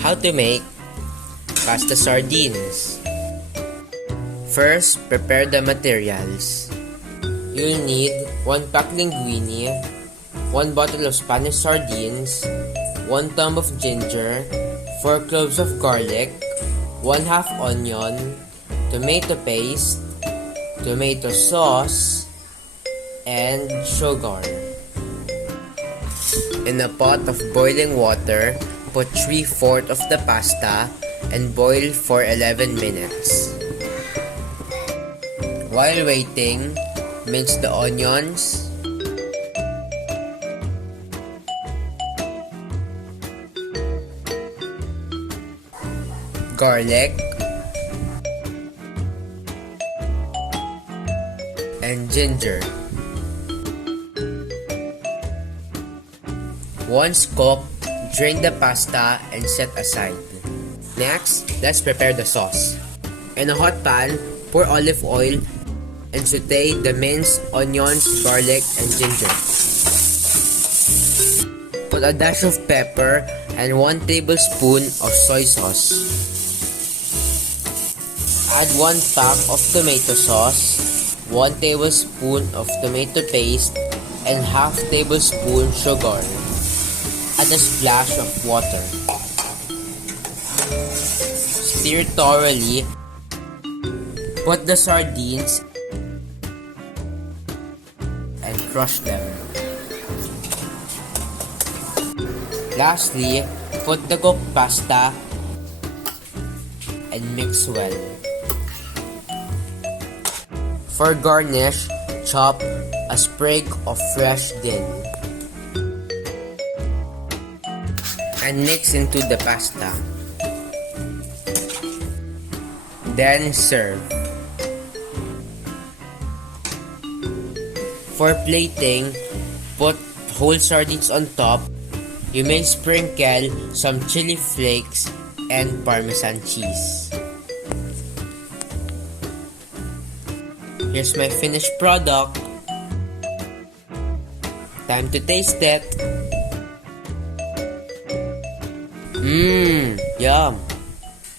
How to make pasta sardines. First, prepare the materials. You'll need 1 pack linguine, 1 bottle of Spanish sardines, 1 thumb of ginger, 4 cloves of garlic, 1/2 onion, tomato paste, tomato sauce, and sugar. In a pot of boiling water, put 3/4 of the pasta and boil for 11 minutes. While waiting, mince the onions, garlic, and ginger. Once cooked, drain the pasta and set aside. Next, let's prepare the sauce. In a hot pan, pour olive oil and saute the minced onions, garlic, and ginger. Put a dash of pepper and 1 tablespoon of soy sauce. Add 1 pack of tomato sauce, 1 tablespoon of tomato paste, and ½ tablespoon sugar. Add a splash of water. Stir thoroughly. Put the sardines and crush them. Lastly, put the cooked pasta and mix well. For garnish, chop a sprig of fresh dill and mix into the pasta. Then serve. For plating, put whole sardines on top. You may sprinkle some chili flakes and Parmesan cheese. Here's my finished product. Time to taste it. Yum!